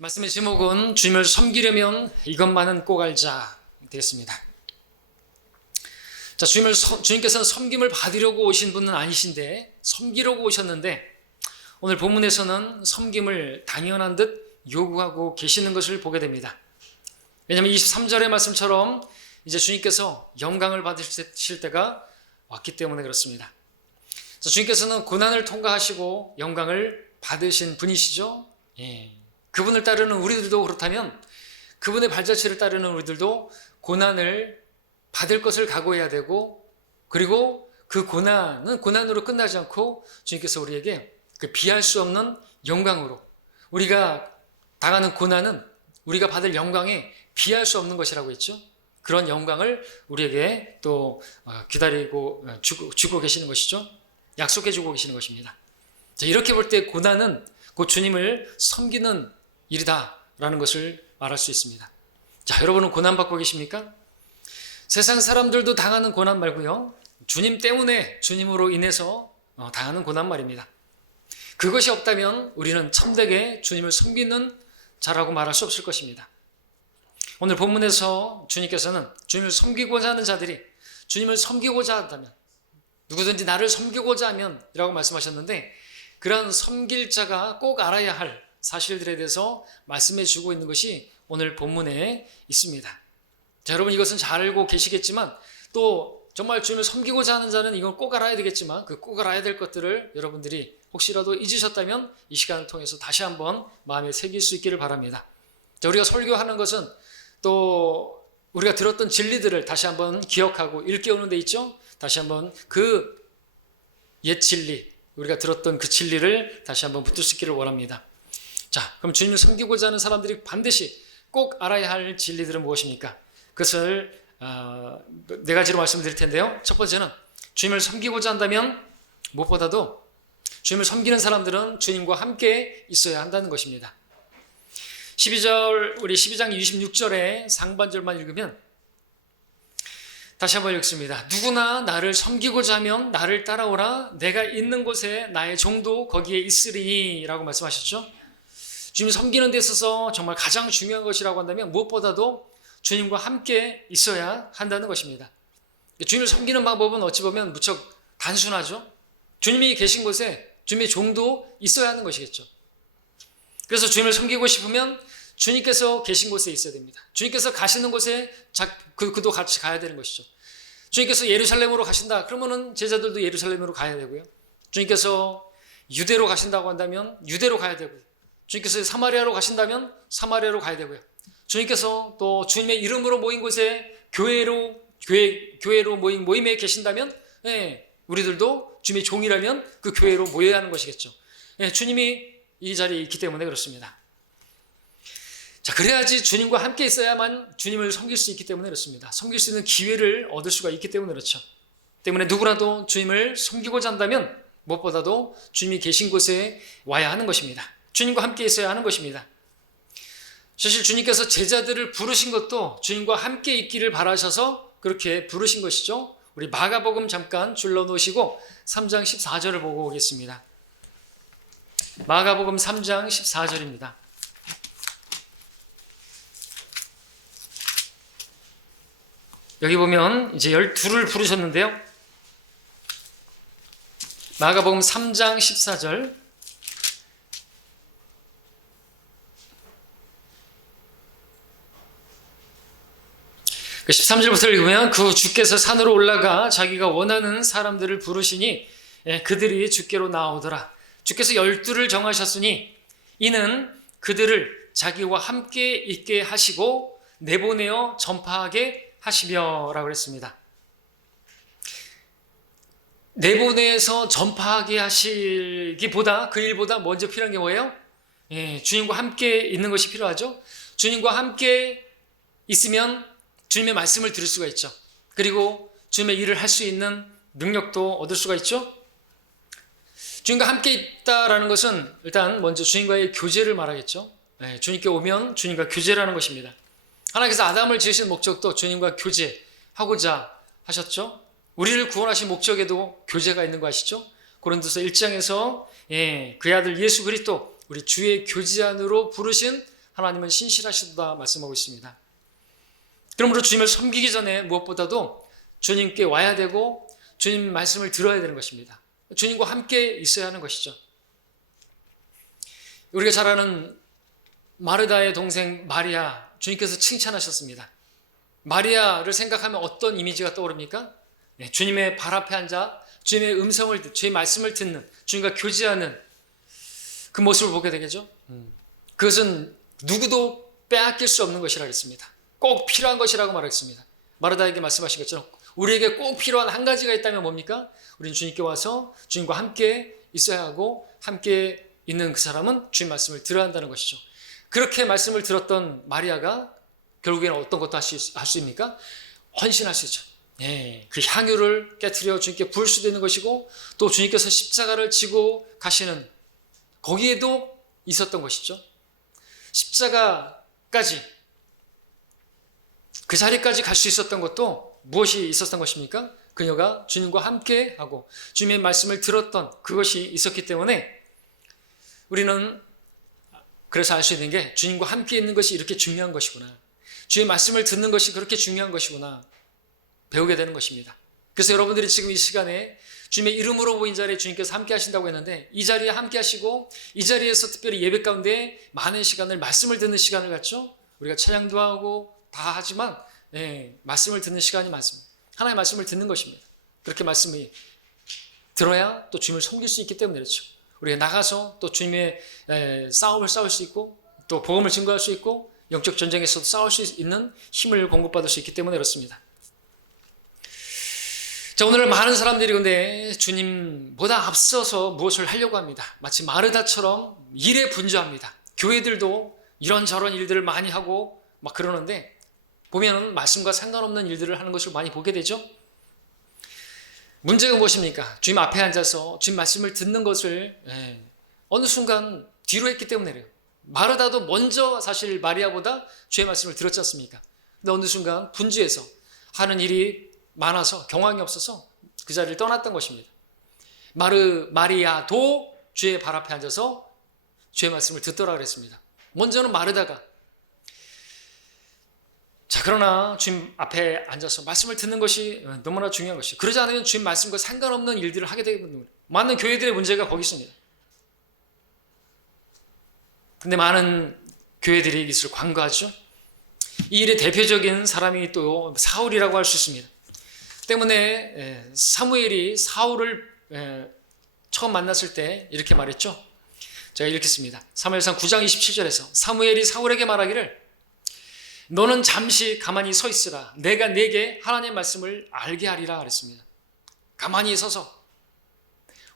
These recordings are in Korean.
말씀의 제목은 주님을 섬기려면 이것만은 꼭 알자 되겠습니다. 자, 주님께서는 섬김을 받으려고 오신 분은 아니신데 섬기려고 오셨는데 오늘 본문에서는 섬김을 당연한 듯 요구하고 계시는 것을 보게 됩니다. 왜냐하면 23절의 말씀처럼 이제 주님께서 영광을 받으실 때가 왔기 때문에 그렇습니다. 자, 주님께서는 고난을 통과하시고 영광을 받으신 분이시죠. 그분을 따르는 우리들도 그렇다면 그분의 발자취를 따르는 우리들도 고난을 받을 것을 각오해야 되고, 그리고 그 고난은 고난으로 끝나지 않고 주님께서 우리에게 그 비할 수 없는 영광으로, 우리가 당하는 고난은 우리가 받을 영광에 비할 수 없는 것이라고 했죠. 그런 영광을 우리에게 또 기다리고 주고 계시는 것이죠. 약속해 주고 계시는 것입니다. 자, 이렇게 볼 때 고난은 곧 주님을 섬기는 일이다라는 것을 말할 수 있습니다. 자, 여러분은 고난 받고 계십니까? 세상 사람들도 당하는 고난 말고요, 주님 때문에, 주님으로 인해서 당하는 고난 말입니다. 그것이 없다면 우리는 참되게 주님을 섬기는 자라고 말할 수 없을 것입니다. 오늘 본문에서 주님께서는 주님을 섬기고자 하는 자들이 주님을 섬기고자 한다면, 누구든지 나를 섬기고자 하면 이라고 말씀하셨는데, 그런 섬길 자가 꼭 알아야 할 사실들에 대해서 말씀해 주고 있는 것이 오늘 본문에 있습니다. 자, 여러분 이것은 잘 알고 계시겠지만, 또 정말 주님을 섬기고자 하는 자는 이건 꼭 알아야 되겠지만, 그 꼭 알아야 될 것들을 여러분들이 혹시라도 잊으셨다면 이 시간을 통해서 다시 한번 마음에 새길 수 있기를 바랍니다. 자, 우리가 설교하는 것은 또 우리가 들었던 진리들을 다시 한번 기억하고 일깨우는 데 있죠. 다시 한번 그 옛 진리, 우리가 들었던 그 진리를 다시 한번 붙들 수 있기를 원합니다. 자, 그럼 주님을 섬기고자 하는 사람들이 반드시 꼭 알아야 할 진리들은 무엇입니까? 그것을 네 가지로 말씀드릴 텐데요. 첫 번째는 주님을 섬기고자 한다면 무엇보다도 주님을 섬기는 사람들은 주님과 함께 있어야 한다는 것입니다. 12절, 우리 12장 26절의 상반절만 읽으면 다시 한번 읽습니다. 누구나 나를 섬기고자 하면 나를 따라오라. 내가 있는 곳에 나의 종도 거기에 있으리니 라고 말씀하셨죠. 주님 섬기는 데 있어서 정말 가장 중요한 것이라고 한다면 무엇보다도 주님과 함께 있어야 한다는 것입니다. 주님을 섬기는 방법은 어찌 보면 무척 단순하죠. 주님이 계신 곳에 주님의 종도 있어야 하는 것이겠죠. 그래서 주님을 섬기고 싶으면 주님께서 계신 곳에 있어야 됩니다. 주님께서 가시는 곳에 그도 같이 가야 되는 것이죠. 주님께서 예루살렘으로 가신다 그러면은 제자들도 예루살렘으로 가야 되고요. 주님께서 유대로 가신다고 한다면 유대로 가야 되고요. 주님께서 사마리아로 가신다면 사마리아로 가야 되고요. 주님께서 또 주님의 이름으로 모인 곳에 교회로 모임에 계신다면 우리들도 주님의 종이라면 그 교회로 모여야 하는 것이겠죠. 주님이 이 자리에 있기 때문에 그렇습니다. 자, 그래야지 주님과 함께 있어야만 주님을 섬길 수 있기 때문에 그렇습니다. 섬길 수 있는 기회를 얻을 수가 있기 때문에 그렇죠. 때문에 누구라도 주님을 섬기고자 한다면 무엇보다도 주님이 계신 곳에 와야 하는 것입니다. 주님과 함께 있어야 하는 것입니다. 사실 주님께서 제자들을 부르신 것도 주님과 함께 있기를 바라셔서 그렇게 부르신 것이죠. 우리 마가복음 잠깐 줄러놓으시고 3장 14절을 보고 오겠습니다. 마가복음 3장 14절입니다. 여기 보면 이제 12를 부르셨는데요. 마가복음 3장 14절. 그 13절부터 읽으면 그 주께서 산으로 올라가 자기가 원하는 사람들을 부르시니 그들이 주께로 나오더라. 주께서 12를 정하셨으니 이는 그들을 자기와 함께 있게 하시고 내보내어 전파하게 하시며라고 그랬습니다. 내보내서 전파하게 하시기보다, 그 일보다 먼저 필요한 게 뭐예요? 주님과 함께 있는 것이 필요하죠. 주님과 함께 있으면 주님의 말씀을 들을 수가 있죠. 그리고 주님의 일을 할 수 있는 능력도 얻을 수가 있죠. 주님과 함께 있다라는 것은 일단 먼저 주님과의 교제를 말하겠죠. 주님께 오면 주님과 교제라는 것입니다. 하나님께서 아담을 지으신 목적도 주님과 교제하고자 하셨죠. 우리를 구원하신 목적에도 교제가 있는 거 아시죠? 고린도서 1장에서 그 아들 예수 그리스도 우리 주의 교제 안으로 부르신 하나님은 신실하시도다 말씀하고 있습니다. 그러므로 주님을 섬기기 전에 무엇보다도 주님께 와야 되고 주님 말씀을 들어야 되는 것입니다. 주님과 함께 있어야 하는 것이죠. 우리가 잘 아는 마르다의 동생 마리아, 주님께서 칭찬하셨습니다. 마리아를 생각하면 어떤 이미지가 떠오릅니까? 네, 주님의 발 앞에 앉아 주님의 음성을, 주의 말씀을 듣는, 주님과 교제하는 그 모습을 보게 되겠죠. 그것은 누구도 빼앗길 수 없는 것이라 했습니다. 꼭 필요한 것이라고 말했습니다. 마르다에게 말씀하신 것처럼 우리에게 꼭 필요한 한 가지가 있다면 뭡니까? 우리는 주님께 와서 주님과 함께 있어야 하고 함께 있는 그 사람은 주님 말씀을 들어야 한다는 것이죠. 그렇게 말씀을 들었던 마리아가 결국에는 어떤 것도 할 수 있습니까? 헌신할 수 있죠. 예, 그 향유를 깨트려 주님께 부을 수도 있는 것이고 또 주님께서 십자가를 지고 가시는 거기에도 있었던 것이죠. 십자가까지 그 자리까지 갈 수 있었던 것도 무엇이 있었던 것입니까? 그녀가 주님과 함께 하고 주님의 말씀을 들었던 그것이 있었기 때문에 우리는 그래서 알 수 있는 게 주님과 함께 있는 것이 이렇게 중요한 것이구나. 주의 말씀을 듣는 것이 그렇게 중요한 것이구나. 배우게 되는 것입니다. 그래서 여러분들이 지금 이 시간에 주님의 이름으로 모인 자리에 주님께서 함께 하신다고 했는데 이 자리에 함께 하시고 이 자리에서 특별히 예배 가운데 많은 시간을 말씀을 듣는 시간을 갖죠. 우리가 찬양도 하고 다 하지만 말씀을 듣는 시간이 많습니다. 하나님의 말씀을 듣는 것입니다. 그렇게 말씀이 들어야 또 주님을 섬길 수 있기 때문에 그렇죠. 우리가 나가서 또 주님의 싸움을 싸울 수 있고 또 복음을 증거할 수 있고 영적 전쟁에서도 싸울 수 있는 힘을 공급받을 수 있기 때문에 그렇습니다. 자, 오늘 많은 사람들이 근데 주님보다 앞서서 무엇을 하려고 합니다. 마치 마르다처럼 일에 분주합니다. 교회들도 이런저런 일들을 많이 하고 막 그러는데 보면 말씀과 상관없는 일들을 하는 것을 많이 보게 되죠. 문제가 무엇입니까? 주님 앞에 앉아서 주님 말씀을 듣는 것을 어느 순간 뒤로 했기 때문에 그래요. 마르다도 먼저 사실 마리아보다 주의 말씀을 들었지 않습니까? 근데 어느 순간 분주해서 하는 일이 많아서 경황이 없어서 그 자리를 떠났던 것입니다. 마리아도 주의 발 앞에 앉아서 주의 말씀을 듣더라 그랬습니다. 먼저는 마르다가 자, 그러나 주님 앞에 앉아서 말씀을 듣는 것이 너무나 중요한 것이죠. 그러지 않으면 주님 말씀과 상관없는 일들을 하게 되기 때문에 많은 교회들의 문제가 거기 있습니다. 근데 많은 교회들이 이것을 관과하죠. 이 일의 대표적인 사람이 또 사울이라고 할 수 있습니다. 때문에 사무엘이 사울을 처음 만났을 때 이렇게 말했죠. 제가 읽겠습니다. 사무엘상 9장 27절에서 사무엘이 사울에게 말하기를 너는 잠시 가만히 서 있으라. 내가 네게 하나님의 말씀을 알게 하리라 그랬습니다. 가만히 서서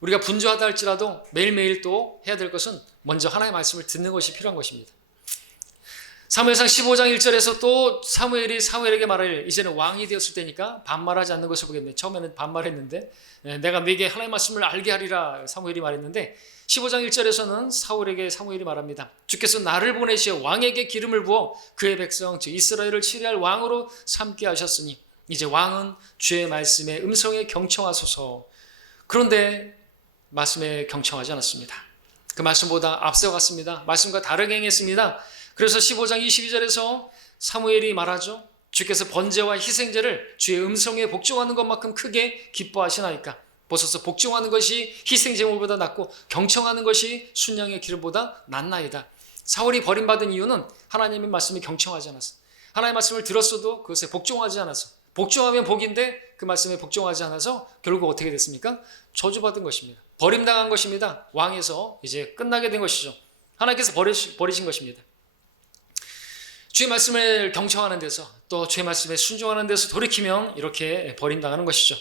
우리가 분주하다 할지라도 매일매일 또 해야 될 것은 먼저 하나님의 말씀을 듣는 것이 필요한 것입니다. 사무엘상 15장 1절에서 또 사무엘이 사무엘에게 말하기를 이제는 왕이 되었을 때니까 반말하지 않는 것을 보겠네. 처음에는 반말했는데 내가 네게 하나님의 말씀을 알게 하리라 사무엘이 말했는데 15장 1절에서는 사무엘이 말합니다. 주께서 나를 보내시어 왕에게 기름을 부어 그의 백성 즉 이스라엘을 치리할 왕으로 삼게 하셨으니 이제 왕은 주의 말씀의 음성에 경청하소서. 그런데 말씀에 경청하지 않았습니다. 그 말씀보다 앞서갔습니다. 말씀과 다르게 행했습니다. 그래서 15장 22절에서 사무엘이 말하죠. 주께서 번제와 희생제를 주의 음성에 복종하는 것만큼 크게 기뻐하시나이까. 보소서 복종하는 것이 희생제물보다 낫고 경청하는 것이 순양의 기름보다 낫나이다. 사울이 버림받은 이유는 하나님의 말씀에 경청하지 않았어. 하나님의 말씀을 들었어도 그것에 복종하지 않았어. 복종하면 복인데 그 말씀에 복종하지 않아서 결국 어떻게 됐습니까? 저주받은 것입니다. 버림당한 것입니다. 왕에서 이제 끝나게 된 것이죠. 하나님께서 버리신 것입니다. 주의 말씀을 경청하는 데서 또 주의 말씀에 순종하는 데서 돌이키면 이렇게 버림당하는 것이죠.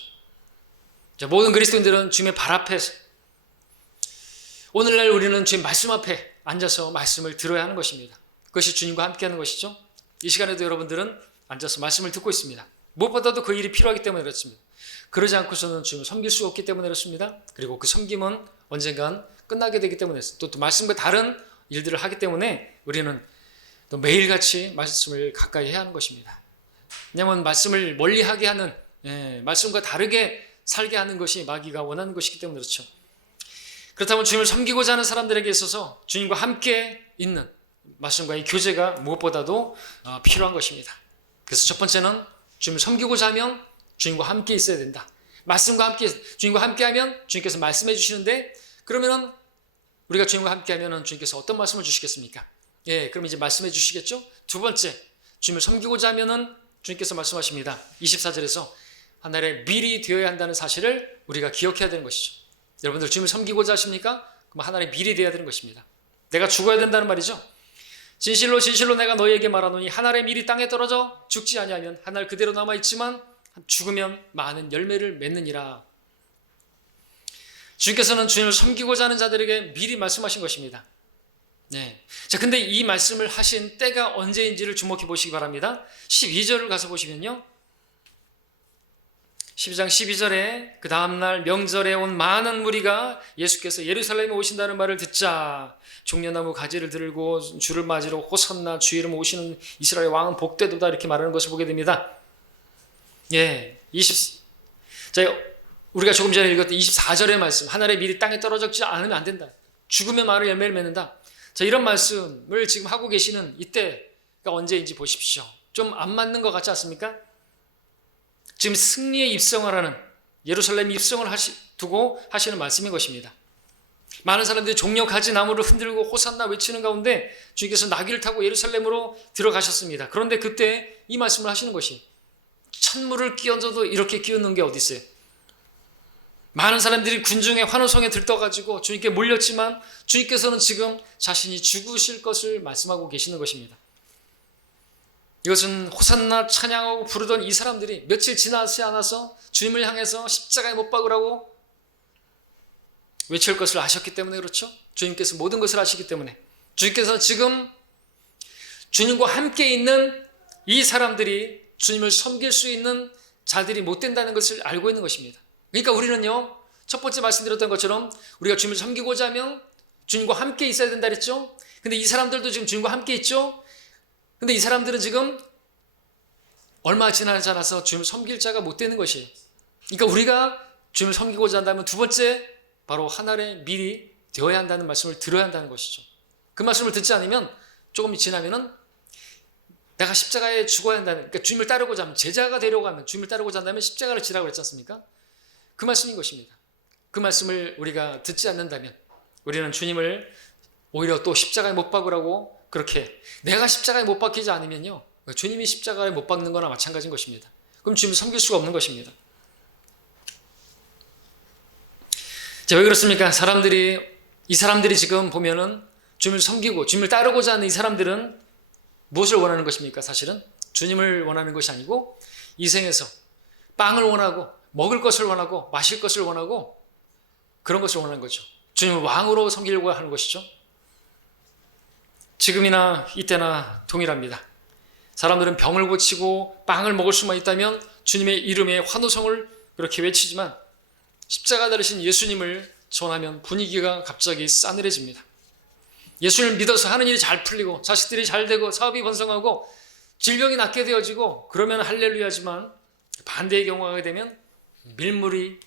자, 모든 그리스도인들은 주님의 발 앞에서 오늘날 우리는 주님 말씀 앞에 앉아서 말씀을 들어야 하는 것입니다. 그것이 주님과 함께하는 것이죠. 이 시간에도 여러분들은 앉아서 말씀을 듣고 있습니다. 무엇보다도 그 일이 필요하기 때문에 그렇습니다. 그러지 않고서는 주님을 섬길 수 없기 때문에 그렇습니다. 그리고 그 섬김은 언젠간 끝나게 되기 때문에 또 말씀과 다른 일들을 하기 때문에 우리는 또 매일같이 말씀을 가까이 해야 하는 것입니다. 왜냐하면 말씀을 멀리하게 하는 말씀과 다르게 살게 하는 것이 마귀가 원하는 것이기 때문에 그렇죠. 그렇다면 주님을 섬기고자 하는 사람들에게 있어서 주님과 함께 있는 말씀과의 교제가 무엇보다도 필요한 것입니다. 그래서 첫 번째는 주님을 섬기고자 하면 주님과 함께 있어야 된다. 말씀과 함께, 주님과 함께 하면 주님께서 말씀해 주시는데, 그러면은 우리가 주님과 함께 하면은 주님께서 어떤 말씀을 주시겠습니까? 예, 그럼 이제 말씀해 주시겠죠? 두 번째, 주님을 섬기고자 하면은 주님께서 말씀하십니다. 24절에서 하나님의 밀이 되어야 한다는 사실을 우리가 기억해야 되는 것이죠. 여러분들 주님을 섬기고자 하십니까? 그럼 하나님의 밀이 되어야 되는 것입니다. 내가 죽어야 된다는 말이죠. 진실로 진실로 내가 너희에게 말하노니 하나님의 밀이 땅에 떨어져 죽지 아니하면 하늘 그대로 남아있지만 죽으면 많은 열매를 맺느니라. 주님께서는 주님을 섬기고자 하는 자들에게 미리 말씀하신 것입니다. 네. 자, 근데 이 말씀을 하신 때가 언제인지를 주목해 보시기 바랍니다. 12절을 가서 보시면요. 12장 12절에 그 다음날 명절에 온 많은 무리가 예수께서 예루살렘에 오신다는 말을 듣자 종려나무 가지를 들고 주를 맞으러 호산나 주 이름 오시는 이스라엘 왕은 복되도다 이렇게 말하는 것을 보게 됩니다. 예, 자, 우리가 조금 전에 읽었던 24절의 말씀, 하늘의 밀이 땅에 떨어지지 않으면 안 된다. 죽으면 많은 열매를 맺는다. 자, 이런 말씀을 지금 하고 계시는 이때가 언제인지 보십시오. 좀 안 맞는 것 같지 않습니까? 지금 승리의 입성을 하는, 예루살렘 입성을 두고 하시는 말씀인 것입니다. 많은 사람들이 종려 가지 나무를 흔들고 호산나 외치는 가운데 주님께서 나귀를 타고 예루살렘으로 들어가셨습니다. 그런데 그때 이 말씀을 하시는 것이, 찬물을 끼얹어도 이렇게 끼얹는 게 어디 있어요? 많은 사람들이 군중의 환호성에 들떠가지고 주님께 몰렸지만 주님께서는 지금 자신이 죽으실 것을 말씀하고 계시는 것입니다. 이것은 호산나 찬양하고 부르던 이 사람들이 며칠 지나지 않아서 주님을 향해서 십자가에 못 박으라고 외칠 것을 아셨기 때문에 그렇죠. 주님께서 모든 것을 아시기 때문에 주님께서 지금 주님과 함께 있는 이 사람들이 주님을 섬길 수 있는 자들이 못 된다는 것을 알고 있는 것입니다. 그러니까 우리는요, 첫 번째 말씀드렸던 것처럼 우리가 주님을 섬기고자 하면 주님과 함께 있어야 된다 그랬죠. 근데 이 사람들도 지금 주님과 함께 있죠. 근데 이 사람들은 지금 얼마 지나지 않아서 주님을 섬길 자가 못 되는 것이에요. 그러니까 우리가 주님을 섬기고자 한다면 두 번째, 바로 하늘의 밀이 되어야 한다는 말씀을 들어야 한다는 것이죠. 그 말씀을 듣지 않으면 조금 지나면은 내가 십자가에 죽어야 한다는, 그러니까 주님을 따르고자 하면, 제자가 되려고 하면 주님을 따르고자 한다면 십자가를 지라고 했지 않습니까? 그 말씀인 것입니다. 그 말씀을 우리가 듣지 않는다면 우리는 주님을 오히려 또 십자가에 못 박으라고, 그렇게 내가 십자가에 못 박히지 않으면요, 주님이 십자가에 못 박는 거나 마찬가지인 것입니다. 그럼 주님을 섬길 수가 없는 것입니다. 자, 왜 그렇습니까? 이 사람들이 지금 보면은 주님을 섬기고 주님을 따르고자 하는 이 사람들은 무엇을 원하는 것입니까? 사실은 주님을 원하는 것이 아니고 이 생에서 빵을 원하고 먹을 것을 원하고 마실 것을 원하고 그런 것을 원하는 거죠. 주님을 왕으로 섬기려고 하는 것이죠. 지금이나 이때나 동일합니다. 사람들은 병을 고치고 빵을 먹을 수만 있다면 주님의 이름에 환호성을 그렇게 외치지만 십자가 달으신 예수님을 전하면 분위기가 갑자기 싸늘해집니다. 예수님을 믿어서 하는 일이 잘 풀리고 자식들이 잘 되고 사업이 번성하고 질병이 낫게 되어지고 그러면 할렐루야지만 반대의 경우가 되면 밀물이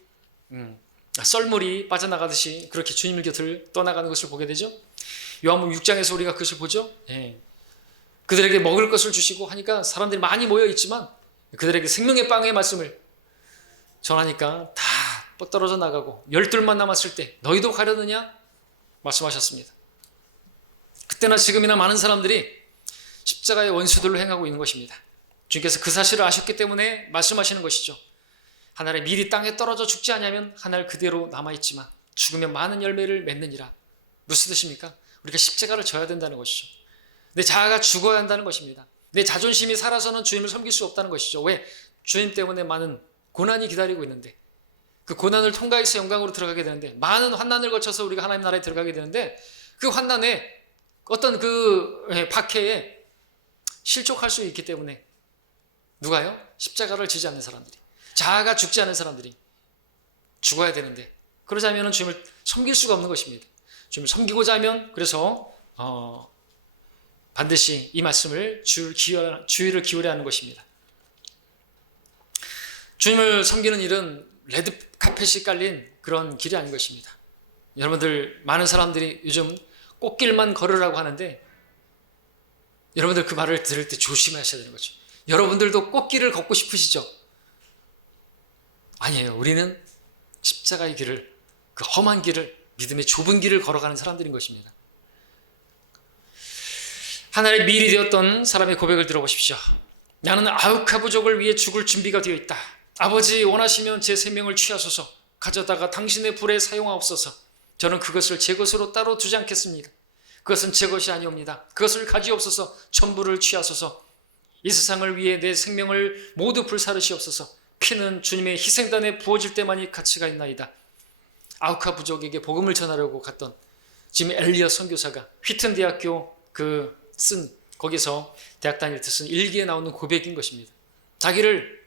썰물이 빠져나가듯이 그렇게 주님 곁을 떠나가는 것을 보게 되죠. 요한복음 6장에서 우리가 그것을 보죠. 예. 그들에게 먹을 것을 주시고 하니까 사람들이 많이 모여 있지만 그들에게 생명의 빵의 말씀을 전하니까 다 떨어져 나가고 12만 남았을 때 너희도 가려느냐 말씀하셨습니다. 그때나 지금이나 많은 사람들이 십자가의 원수들로 행하고 있는 것입니다. 주님께서 그 사실을 아셨기 때문에 말씀하시는 것이죠. 하늘의 밀이 땅에 떨어져 죽지 않으면 하늘 그대로 남아있지만 죽으면 많은 열매를 맺느니라. 무슨 뜻입니까? 우리가 십자가를 져야 된다는 것이죠. 내 자아가 죽어야 한다는 것입니다. 내 자존심이 살아서는 주님을 섬길 수 없다는 것이죠. 왜? 주님 때문에 많은 고난이 기다리고 있는데 그 고난을 통과해서 영광으로 들어가게 되는데 많은 환난을 거쳐서 우리가 하나님 나라에 들어가게 되는데 그 환난에 어떤 그 박해에 실족할 수 있기 때문에 누가요? 십자가를 지지 않는 사람들이, 자아가 죽지 않은 사람들이 죽어야 되는데 그러자면 주님을 섬길 수가 없는 것입니다. 주님을 섬기고자 하면 그래서 반드시 이 말씀을 주의를 기울여야 하는 것입니다. 주님을 섬기는 일은 레드 카펫이 깔린 그런 길이 아닌 것입니다. 여러분들 많은 사람들이 요즘 꽃길만 걸으라고 하는데 여러분들 그 말을 들을 때 조심하셔야 되는 거죠. 여러분들도 꽃길을 걷고 싶으시죠? 아니에요. 우리는 십자가의 길을, 그 험한 길을, 믿음의 좁은 길을 걸어가는 사람들인 것입니다. 하나의 미리 되었던 사람의 고백을 들어보십시오. 나는 아우카 부족을 위해 죽을 준비가 되어 있다. 아버지 원하시면 제 생명을 취하소서. 가져다가 당신의 불에 사용하옵소서. 저는 그것을 제 것으로 따로 두지 않겠습니다. 그것은 제 것이 아니옵니다. 그것을 가지옵소서. 전부를 취하소서. 이 세상을 위해 내 생명을 모두 불사르시옵소서. 피는 주님의 희생단에 부어질 때만이 가치가 있나이다. 아우카 부족에게 복음을 전하려고 갔던 지금 엘리엇 선교사가 휘튼 대학교 거기서 대학 다닐 때 쓴 일기에 나오는 고백인 것입니다. 자기를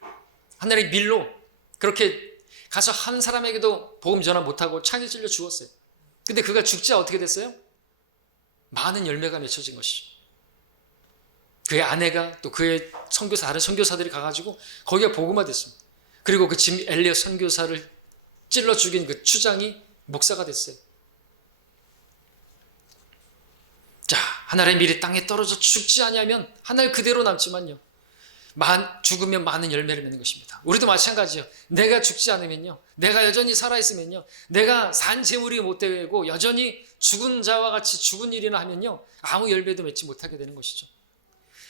하늘의 밀로 그렇게 가서 한 사람에게도 복음 전화 못하고 창에 찔려 죽었어요. 근데 그가 죽자 어떻게 됐어요? 많은 열매가 맺혀진 것이죠. 그의 아내가 또 그의 다른 선교사들이 가가지고 거기가 복음화됐습니다. 그리고 그 짐 엘리엇 선교사를 찔러 죽인 그 추장이 목사가 됐어요. 자, 하늘의 밀이 땅에 떨어져 죽지 아니하면 하늘 그대로 남지만요, 죽으면 많은 열매를 맺는 것입니다. 우리도 마찬가지예요. 내가 죽지 않으면요, 내가 여전히 살아있으면요, 내가 산 재물이 못 되고 여전히 죽은 자와 같이 죽은 일이나 하면요, 아무 열매도 맺지 못하게 되는 것이죠.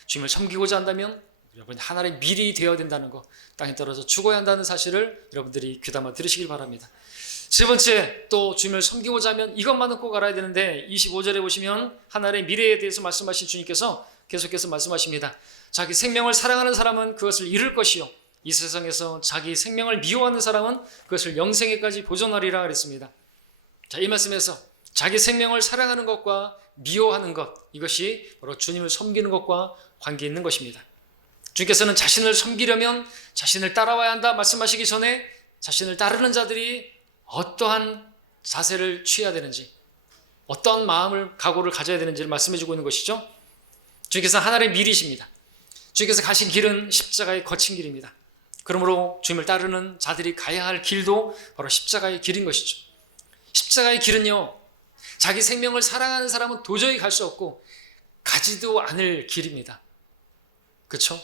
주님을 섬기고자 한다면 여러분 하나의 밀이 되어야 된다는 거, 땅에 떨어져 죽어야 한다는 사실을 여러분들이 귀담아 들으시길 바랍니다. 세 번째, 또 주님을 섬기고자 하면 이것만은 꼭 알아야 되는데, 25절에 보시면 하나의 미래에 대해서 말씀하신 주님께서 계속해서 말씀하십니다. 자기 생명을 사랑하는 사람은 그것을 잃을 것이요, 이 세상에서 자기 생명을 미워하는 사람은 그것을 영생에까지 보존하리라 그랬습니다. 자, 이 말씀에서 자기 생명을 사랑하는 것과 미워하는 것, 이것이 바로 주님을 섬기는 것과 관계 있는 것입니다. 주님께서는 자신을 섬기려면 자신을 따라와야 한다 말씀하시기 전에 자신을 따르는 자들이 어떠한 자세를 취해야 되는지, 어떠한 마음을, 각오를 가져야 되는지를 말씀해 주고 있는 것이죠. 주님께서 하나의 밀이십니다. 주님께서 가신 길은 십자가의 거친 길입니다. 그러므로 주님을 따르는 자들이 가야 할 길도 바로 십자가의 길인 것이죠. 십자가의 길은요, 자기 생명을 사랑하는 사람은 도저히 갈 수 없고 가지도 않을 길입니다. 그렇죠?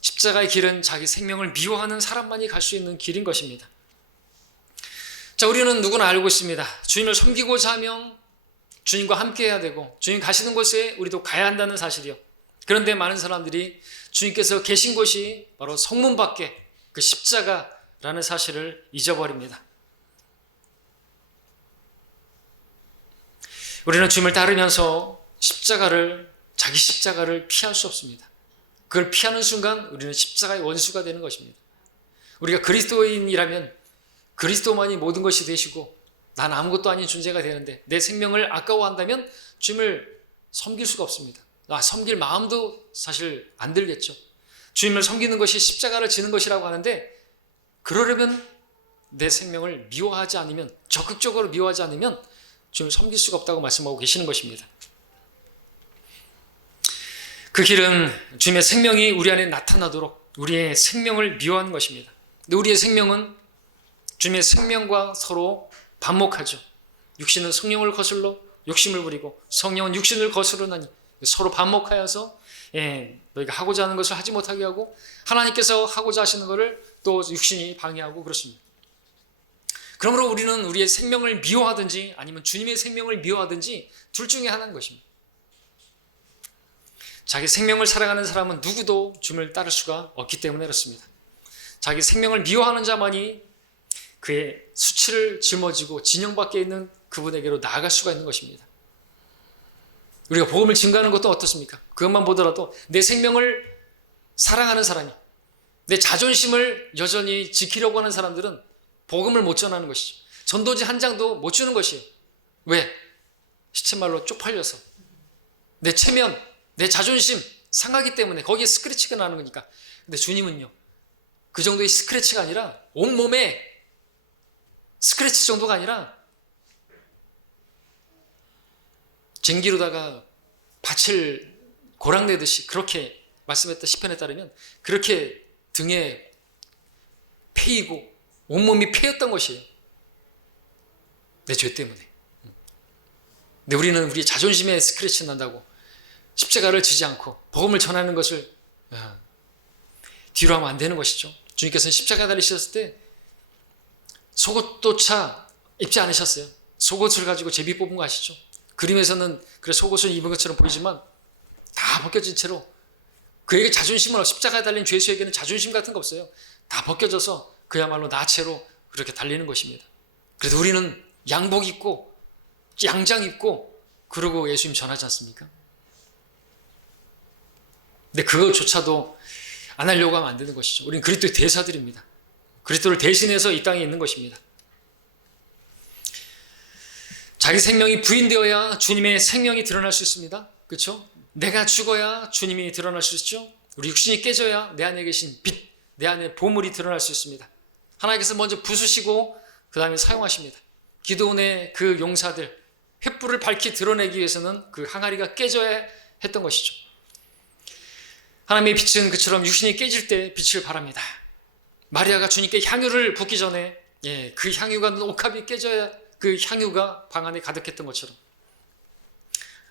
십자가의 길은 자기 생명을 미워하는 사람만이 갈 수 있는 길인 것입니다. 자, 우리는 누구나 알고 있습니다. 주님을 섬기고자 하면 주님과 함께 해야 되고 주님 가시는 곳에 우리도 가야 한다는 사실이요. 그런데 많은 사람들이 주님께서 계신 곳이 바로 성문 밖에 그 십자가라는 사실을 잊어버립니다. 우리는 주님을 따르면서 자기 십자가를 피할 수 없습니다. 그걸 피하는 순간 우리는 십자가의 원수가 되는 것입니다. 우리가 그리스도인이라면 그리스도만이 모든 것이 되시고 난 아무것도 아닌 존재가 되는데 내 생명을 아까워한다면 주님을 섬길 수가 없습니다. 섬길 마음도 사실 안 들겠죠. 주님을 섬기는 것이 십자가를 지는 것이라고 하는데, 그러려면 내 생명을 미워하지 않으면, 적극적으로 미워하지 않으면 주님을 섬길 수가 없다고 말씀하고 계시는 것입니다. 그 길은 주님의 생명이 우리 안에 나타나도록 우리의 생명을 미워하는 것입니다. 근데 우리의 생명은 주님의 생명과 서로 반목하죠. 육신은 성령을 거슬러 욕심을 부리고 성령은 육신을 거스르나니, 서로 반목하여서 너희가 하고자 하는 것을 하지 못하게 하고 하나님께서 하고자 하시는 것을 또 육신이 방해하고 그렇습니다. 그러므로 우리는 우리의 생명을 미워하든지 아니면 주님의 생명을 미워하든지 둘 중에 하나인 것입니다. 자기 생명을 사랑하는 사람은 누구도 주님을 따를 수가 없기 때문에 그렇습니다. 자기 생명을 미워하는 자만이 그의 수치를 짊어지고 진영 밖에 있는 그분에게로 나아갈 수가 있는 것입니다. 우리가 복음을 증거하는 것도 어떻습니까? 그것만 보더라도 내 생명을 사랑하는 사람이, 내 자존심을 여전히 지키려고 하는 사람들은 복음을 못 전하는 것이죠. 전도지 한 장도 못 주는 것이에요. 왜? 시체말로 쪽팔려서. 내 체면, 내 자존심 상하기 때문에 거기에 스크래치가 나는 거니까. 근데 주님은요, 그 정도의 스크래치가 아니라 온몸에 스크래치 정도가 아니라 쟁기로다가 밭을 고랑내듯이, 그렇게 말씀했던 시편에 따르면 그렇게 등에 패이고 온몸이 패였던 것이에요. 내 죄 때문에. 근데 우리는 우리 자존심에 스크래치 난다고 십자가를 지지 않고 복음을 전하는 것을 뒤로 하면 안 되는 것이죠. 주님께서는 십자가 달리셨을 때 속옷조차 입지 않으셨어요. 속옷을 가지고 제비 뽑은 거 아시죠? 그림에서는 그래 속옷을 입은 것처럼 보이지만 다 벗겨진 채로, 그에게 자존심은 없어. 십자가에 달린 죄수에게는 자존심 같은 거 없어요. 다 벗겨져서 그야말로 나체로 그렇게 달리는 것입니다. 그래도 우리는 양복 입고 양장 입고 그러고 예수님 전하지 않습니까? 근데 그것조차도 안 하려고 하면 안 되는 것이죠. 우리는 그리스도의 대사들입니다. 그리스도를 대신해서 이 땅에 있는 것입니다. 자기 생명이 부인되어야 주님의 생명이 드러날 수 있습니다. 그렇죠? 내가 죽어야 주님이 드러날 수 있죠. 우리 육신이 깨져야 내 안에 계신 빛, 내 안에 보물이 드러날 수 있습니다. 하나님께서 먼저 부수시고 그 다음에 사용하십니다. 기도원의 그 용사들, 횃불을 밝히 드러내기 위해서는 그 항아리가 깨져야 했던 것이죠. 하나님의 빛은 그처럼 육신이 깨질 때 빛을 발합니다. 마리아가 주님께 향유를 붓기 전에 그 향유가 옥합이 깨져야 그 향유가 방 안에 가득했던 것처럼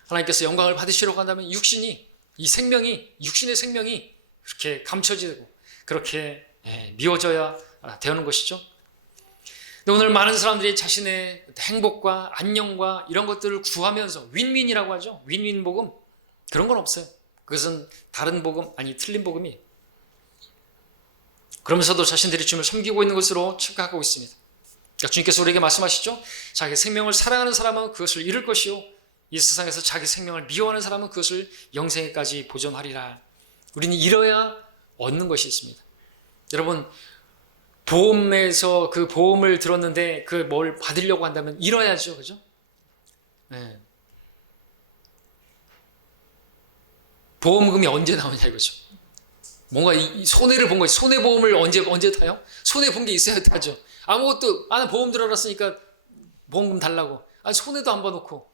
하나님께서 영광을 받으시려고 한다면 육신이, 이 생명이, 육신의 생명이 그렇게 감춰지고 그렇게 미워져야 되는 것이죠. 근데 오늘 많은 사람들이 자신의 행복과 안녕과 이런 것들을 구하면서 윈윈이라고 하죠. 윈윈 복음, 그런 건 없어요. 그것은 다른 복음, 아니 틀린 복음이에요. 그러면서도 자신들이 주님을 섬기고 있는 것으로 착각하고 있습니다. 그러니까 주님께서 우리에게 말씀하시죠. 자기 생명을 사랑하는 사람은 그것을 잃을 것이요, 이 세상에서 자기 생명을 미워하는 사람은 그것을 영생에까지 보존하리라. 우리는 잃어야 얻는 것이 있습니다. 여러분, 보험에서 그 보험을 들었는데 그 뭘 받으려고 한다면 잃어야죠. 그죠? 네. 보험금이 언제 나오냐 이거죠. 뭔가 이 손해를 본 거지. 손해보험을 언제 타요? 손해본 게 있어야 타죠. 아무것도, 나는 보험 들어갔으니까 보험금 달라고. 아니, 손해도 안 봐놓고.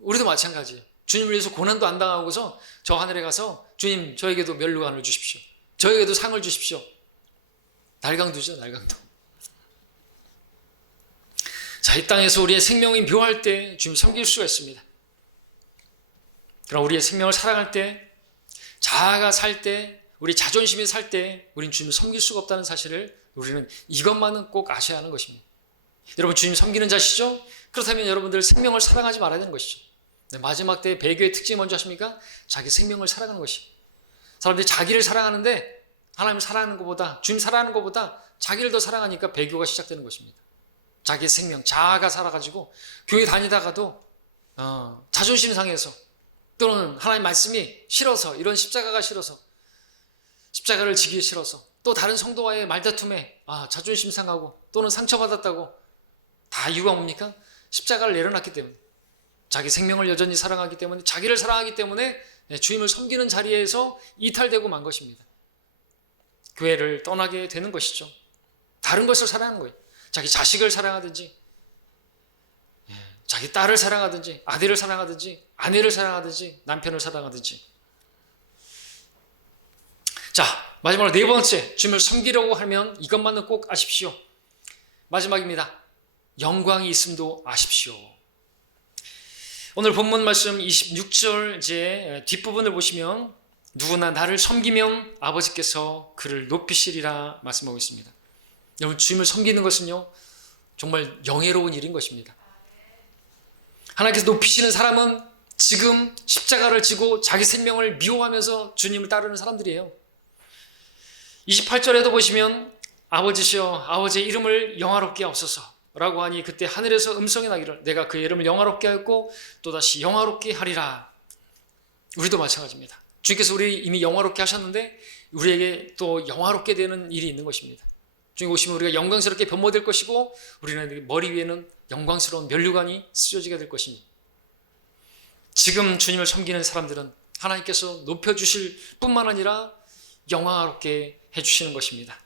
우리도 마찬가지예요. 주님을 위해서 고난도 안 당하고서 저 하늘에 가서 주님 저에게도 면류관을 주십시오. 저에게도 상을 주십시오. 날강도죠, 날강도. 자, 이 땅에서 우리의 생명이 묘할 때 주님 섬길 수가 있습니다. 그럼 우리의 생명을 사랑할 때, 자아가 살 때, 우리 자존심이 살 때 우리는 주님을 섬길 수가 없다는 사실을 우리는 이것만은 꼭 아셔야 하는 것입니다. 여러분, 주님 섬기는 자시죠? 그렇다면 여러분들 생명을 사랑하지 말아야 되는 것이죠. 네, 마지막 때 배교의 특징이 뭔지 아십니까? 자기 생명을 사랑하는 것이. 사람들이 자기를 사랑하는데 하나님을 사랑하는 것보다, 주님 사랑하는 것보다 자기를 더 사랑하니까 배교가 시작되는 것입니다. 자기의 생명, 자아가 살아가지고 교회 다니다가도 자존심 상해서, 또는 하나님 말씀이 싫어서, 이런 십자가가 싫어서, 십자가를 지기 싫어서, 또 다른 성도와의 말다툼에 자존심 상하고 또는 상처받았다고, 다 이유가 뭡니까? 십자가를 내려놨기 때문에, 자기 생명을 여전히 사랑하기 때문에, 자기를 사랑하기 때문에 주님을 섬기는 자리에서 이탈되고 만 것입니다. 교회를 떠나게 되는 것이죠. 다른 것을 사랑하는 거예요. 자기 자식을 사랑하든지, 자기 딸을 사랑하든지, 아들을 사랑하든지, 아내를 사랑하든지, 남편을 사랑하든지. 자, 마지막으로 네 번째, 주님을 섬기려고 하면 이것만은 꼭 아십시오. 마지막입니다. 영광이 있음도 아십시오. 오늘 본문 말씀 26절 이제 뒷부분을 보시면, 누구나 나를 섬기면 아버지께서 그를 높이시리라 말씀하고 있습니다. 여러분, 주님을 섬기는 것은요, 정말 영예로운 일인 것입니다. 하나님께서 높이시는 사람은 지금 십자가를 지고 자기 생명을 미워하면서 주님을 따르는 사람들이에요. 28절에도 보시면 아버지시여 아버지의 이름을 영화롭게 하옵소서 라고 하니, 그때 하늘에서 음성이 나기를 내가 그의 이름을 영화롭게 하였고 또다시 영화롭게 하리라. 우리도 마찬가지입니다. 주님께서 우리 이미 영화롭게 하셨는데 우리에게 또 영화롭게 되는 일이 있는 것입니다. 주님 오시면 우리가 영광스럽게 변모될 것이고, 우리는 머리 위에는 영광스러운 면류관이 쓰여지게 될 것입니다. 지금 주님을 섬기는 사람들은 하나님께서 높여주실 뿐만 아니라 영화롭게 해주시는 것입니다.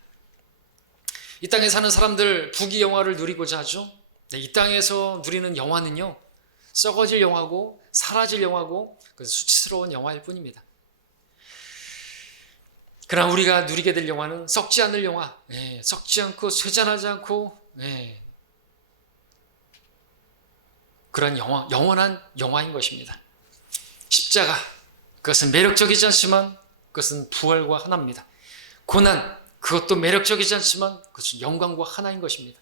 이 땅에 사는 사람들 부귀 영화를 누리고자 하죠. 네, 이 땅에서 누리는 영화는요, 썩어질 영화고 사라질 영화고 수치스러운 영화일 뿐입니다. 그러나 우리가 누리게 될 영화는 썩지 않을 영화, 썩지 않고 쇠잔하지 않고 그런 영화, 영원한 영화인 것입니다. 십자가, 그것은 매력적이지 않지만 그것은 부활과 하나입니다. 고난, 그것도 매력적이지 않지만 그것은 영광과 하나인 것입니다.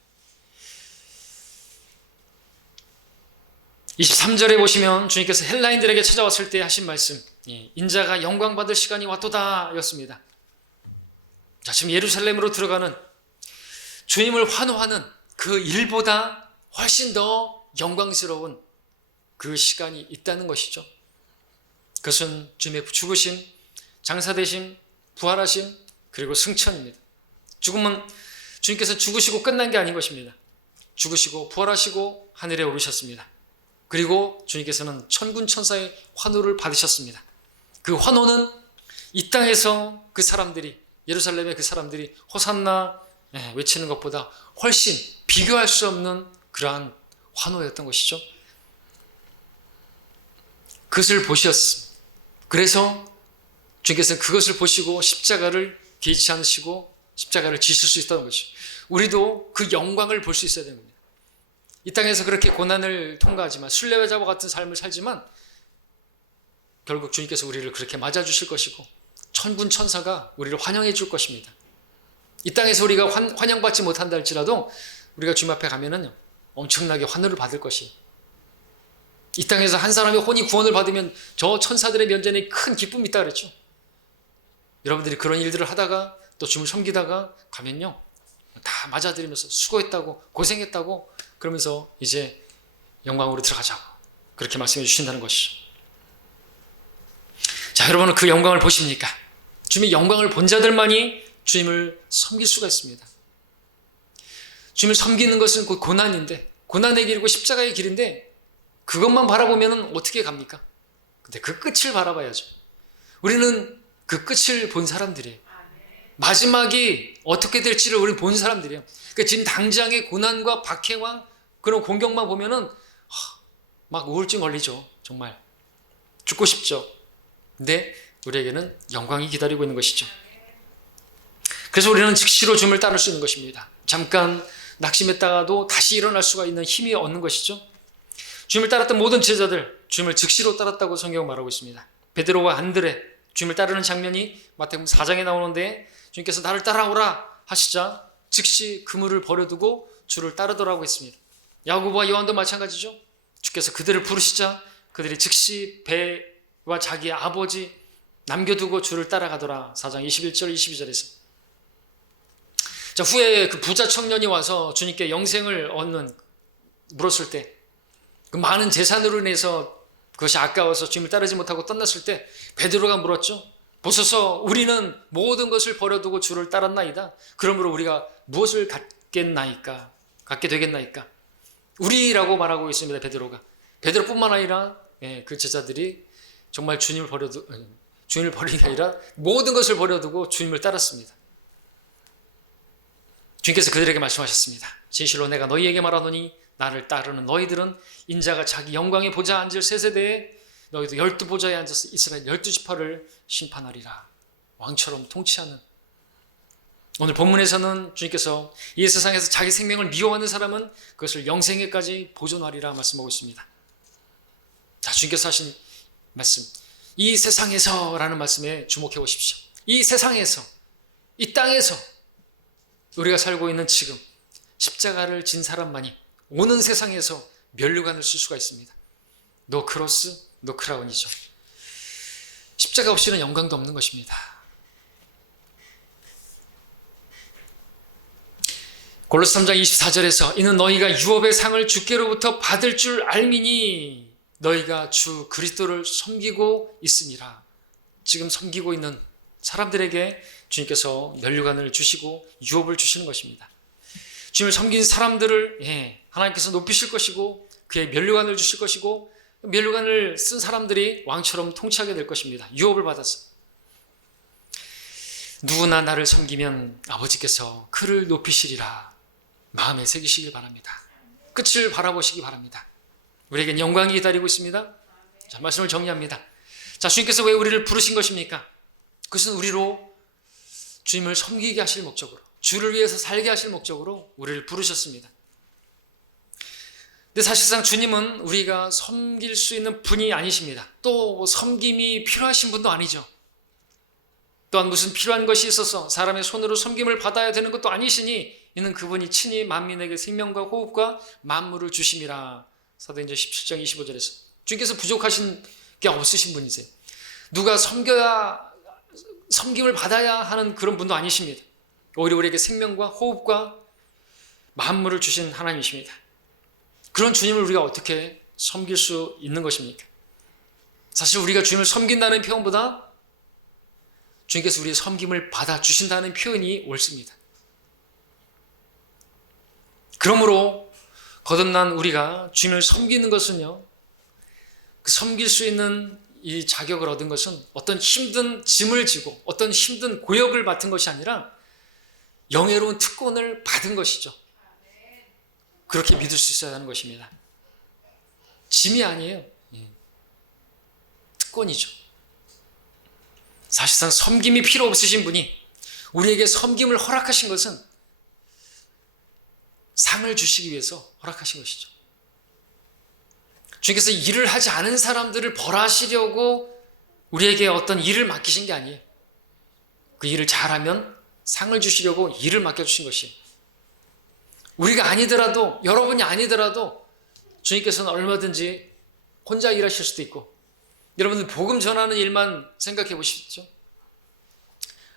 23절에 보시면 주님께서 헬라인들에게 찾아왔을 때 하신 말씀, 인자가 영광받을 시간이 왔도다 였습니다. 자, 지금 예루살렘으로 들어가는 주님을 환호하는 그 일보다 훨씬 더 영광스러운 그 시간이 있다는 것이죠. 그것은 주님의 죽으심, 장사되심, 부활하심, 그리고 승천입니다. 죽음은 주님께서 죽으시고 끝난 게 아닌 것입니다. 죽으시고 부활하시고 하늘에 오르셨습니다. 그리고 주님께서는 천군 천사의 환호를 받으셨습니다. 그 환호는 이 땅에서 그 사람들이, 예루살렘의 그 사람들이 호산나 외치는 것보다 훨씬 비교할 수 없는 그러한 환호였던 것이죠. 그것을 보셨습니다. 그래서 주님께서는 그것을 보시고 십자가를 개의치 않으시고 십자가를 지실 수 있다는 것이죠. 우리도 그 영광을 볼 수 있어야 되는 겁니다. 이 땅에서 그렇게 고난을 통과하지만, 순례자와 같은 삶을 살지만 결국 주님께서 우리를 그렇게 맞아주실 것이고 천군 천사가 우리를 환영해 줄 것입니다. 이 땅에서 우리가 환영받지 못한다 할지라도 우리가 주님 앞에 가면은 엄청나게 환호를 받을 것이, 이 땅에서 한 사람이 혼이 구원을 받으면 저 천사들의 면전에 큰 기쁨이 있다 그랬죠. 여러분들이 그런 일들을 하다가 또 주님을 섬기다가 가면요, 다 맞아들이면서 수고했다고, 고생했다고 그러면서 이제 영광으로 들어가자고 그렇게 말씀해 주신다는 것이죠. 자, 여러분은 그 영광을 보십니까? 주님의 영광을 본 자들만이 주님을 섬길 수가 있습니다. 주님을 섬기는 것은 곧 고난인데, 고난의 길이고 십자가의 길인데 그것만 바라보면 어떻게 갑니까? 근데 그 끝을 바라봐야죠. 우리는 그 끝을 본 사람들이에요. 마지막이 어떻게 될지를 우리는 본 사람들이에요. 그러니까 지금 당장의 고난과 박해와 그런 공격만 보면은 막 우울증 걸리죠. 정말 죽고 싶죠. 근데 우리에게는 영광이 기다리고 있는 것이죠. 그래서 우리는 즉시로 주님을 따를 수 있는 것입니다. 잠깐 낙심했다가도 다시 일어날 수가 있는 힘이 얻는 것이죠. 주님을 따랐던 모든 제자들, 주님을 즉시로 따랐다고 성경은 말하고 있습니다. 베드로와 안드레, 주님을 따르는 장면이 마태복음 4장에 나오는데 주님께서 나를 따라오라 하시자 즉시 그물을 버려두고 주를 따르더라고 했습니다. 야고보와 요한도 마찬가지죠. 주께서 그들을 부르시자 그들이 즉시 배와 자기의 아버지 남겨두고 주를 따라가더라. 4장 21절 22절에서. 자, 후에 그 부자 청년이 와서 주님께 영생을 얻는 물었을 때, 그 많은 재산으로 인해서 그것이 아까워서 주님을 따르지 못하고 떠났을 때 베드로가 물었죠. 보소서, 우리는 모든 것을 버려두고 주를 따랐나이다. 그러므로 우리가 무엇을 갖게 되겠나이까? 우리라고 말하고 있습니다. 베드로가. 베드로뿐만 아니라 그 제자들이 정말 주님을 버리는 게 아니라 모든 것을 버려두고 주님을 따랐습니다. 주님께서 그들에게 말씀하셨습니다. 진실로 내가 너희에게 말하노니 나를 따르는 너희들은 인자가 자기 영광의 보좌에 앉을 새 세대에 너희도 12보좌에 앉아서 이스라엘 12지파를 심판하리라. 왕처럼 통치하는. 오늘 본문에서는 주님께서 이 세상에서 자기 생명을 미워하는 사람은 그것을 영생에까지 보존하리라 말씀하고 있습니다. 자, 주님께서 하신 말씀, 이 세상에서라는 말씀에 주목해 보십시오. 이 세상에서, 이 땅에서 우리가 살고 있는 지금 십자가를 진 사람만이 오는 세상에서 면류관을 쓸 수가 있습니다. 노 크로스, 노 크라운이죠. 십자가 없이는 영광도 없는 것입니다. 골로새 3장 24절에서 이는 너희가 유업의 상을 주께로부터 받을 줄 알미니 너희가 주 그리스도를 섬기고 있으니라. 지금 섬기고 있는 사람들에게 주님께서 면류관을 주시고 유업을 주시는 것입니다. 주님을 섬긴 사람들을 하나님께서 높이실 것이고 그의 면류관을 주실 것이고 면류관을 쓴 사람들이 왕처럼 통치하게 될 것입니다. 유업을 받아서. 누구나 나를 섬기면 아버지께서 그를 높이시리라. 마음에 새기시길 바랍니다. 끝을 바라보시기 바랍니다. 우리에겐 영광이 기다리고 있습니다. 자, 말씀을 정리합니다. 자, 주님께서 왜 우리를 부르신 것입니까? 그것은 우리로 주님을 섬기게 하실 목적으로, 주를 위해서 살게 하실 목적으로 우리를 부르셨습니다. 근데 사실상 주님은 우리가 섬길 수 있는 분이 아니십니다. 또 섬김이 필요하신 분도 아니죠. 또한 무슨 필요한 것이 있어서 사람의 손으로 섬김을 받아야 되는 것도 아니시니 이는 그분이 친히 만민에게 생명과 호흡과 만물을 주심이라. 사도행전 17장 25절에서 주님께서 부족하신 게 없으신 분이세요. 누가 섬김을 받아야 하는 그런 분도 아니십니다. 오히려 우리에게 생명과 호흡과 만물을 주신 하나님이십니다. 그런 주님을 우리가 어떻게 섬길 수 있는 것입니까? 사실 우리가 주님을 섬긴다는 표현보다 주님께서 우리의 섬김을 받아주신다는 표현이 옳습니다. 그러므로 거듭난 우리가 주님을 섬기는 것은요, 그 섬길 수 있는 이 자격을 얻은 것은 어떤 힘든 짐을 지고 어떤 힘든 고역을 맡은 것이 아니라 영예로운 특권을 받은 것이죠. 그렇게 믿을 수 있어야 하는 것입니다. 짐이 아니에요. 특권이죠. 사실상 섬김이 필요 없으신 분이 우리에게 섬김을 허락하신 것은 상을 주시기 위해서 허락하신 것이죠. 주님께서 일을 하지 않은 사람들을 벌하시려고 우리에게 어떤 일을 맡기신 게 아니에요. 그 일을 잘하면 상을 주시려고 일을 맡겨주신 것이에요. 우리가 아니더라도, 여러분이 아니더라도 주님께서는 얼마든지 혼자 일하실 수도 있고, 여러분들 복음 전하는 일만 생각해 보십시오.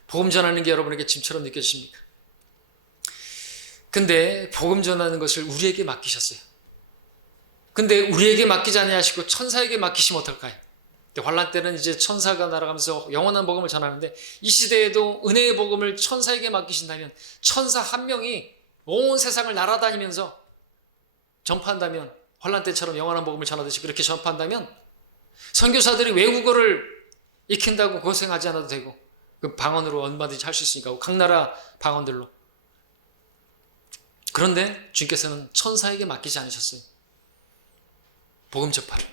복음 전하는 게 여러분에게 짐처럼 느껴지십니까? 근데 복음 전하는 것을 우리에게 맡기셨어요. 근데 우리에게 맡기지 아니하시고 천사에게 맡기시면 어떨까요? 환난 때는 이제 천사가 날아가면서 영원한 복음을 전하는데, 이 시대에도 은혜의 복음을 천사에게 맡기신다면, 천사 한 명이 온 세상을 날아다니면서 전파한다면, 환난 때처럼 영원한 복음을 전하듯이 그렇게 전파한다면, 선교사들이 외국어를 익힌다고 고생하지 않아도 되고, 그 방언으로 얼마든지 할 수 있으니까, 각 나라 방언들로. 그런데 주님께서는 천사에게 맡기지 않으셨어요. 복음 전파를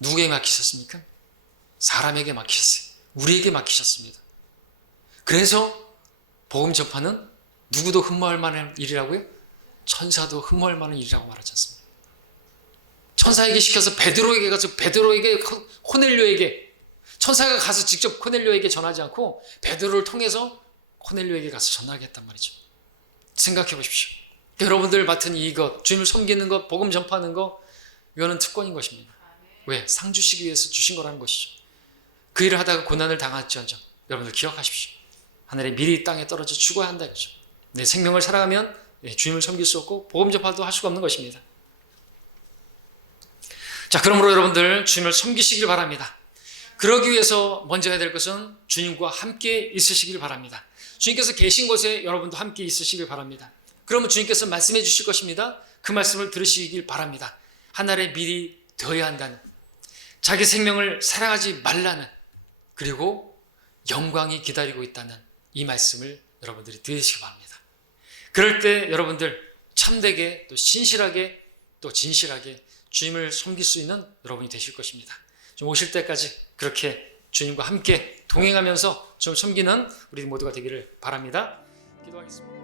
누구에게 맡기셨습니까? 사람에게 맡기셨어요. 우리에게 맡기셨습니다. 그래서 복음 전파는 누구도 흠모할 만한 일이라고요? 천사도 흠모할 만한 일이라고 말하지 않습니다. 천사에게 시켜서 베드로에게 가서 베드로에게, 코넬료에게, 천사가 가서 직접 코넬료에게 전하지 않고 베드로를 통해서 코넬료에게 가서 전하겠단 말이죠. 생각해 보십시오. 여러분들 맡은 이것, 주님을 섬기는 것, 복음 전파하는 것, 이거는 특권인 것입니다. 왜? 상 주시기 위해서 주신 거라는 것이죠. 그 일을 하다가 고난을 당할지언정 여러분들 기억하십시오. 하늘에 미리 땅에 떨어져 죽어야 한다 이거죠. 내 생명을 살아가면 주님을 섬길 수 없고 복음 전파도 할 수가 없는 것입니다. 자, 그러므로 여러분들 주님을 섬기시길 바랍니다. 그러기 위해서 먼저 해야 될 것은 주님과 함께 있으시길 바랍니다. 주님께서 계신 곳에 여러분도 함께 있으시길 바랍니다. 그러면 주님께서 말씀해 주실 것입니다. 그 말씀을 들으시길 바랍니다. 하늘에 미리 되어야 한다는, 자기 생명을 사랑하지 말라는, 그리고 영광이 기다리고 있다는 이 말씀을 여러분들이 들으시기 바랍니다. 그럴 때 여러분들 참되게 또 신실하게 또 진실하게 주님을 섬길 수 있는 여러분이 되실 것입니다. 좀 오실 때까지 그렇게 주님과 함께 동행하면서 좀 섬기는 우리 모두가 되기를 바랍니다. 기도하겠습니다.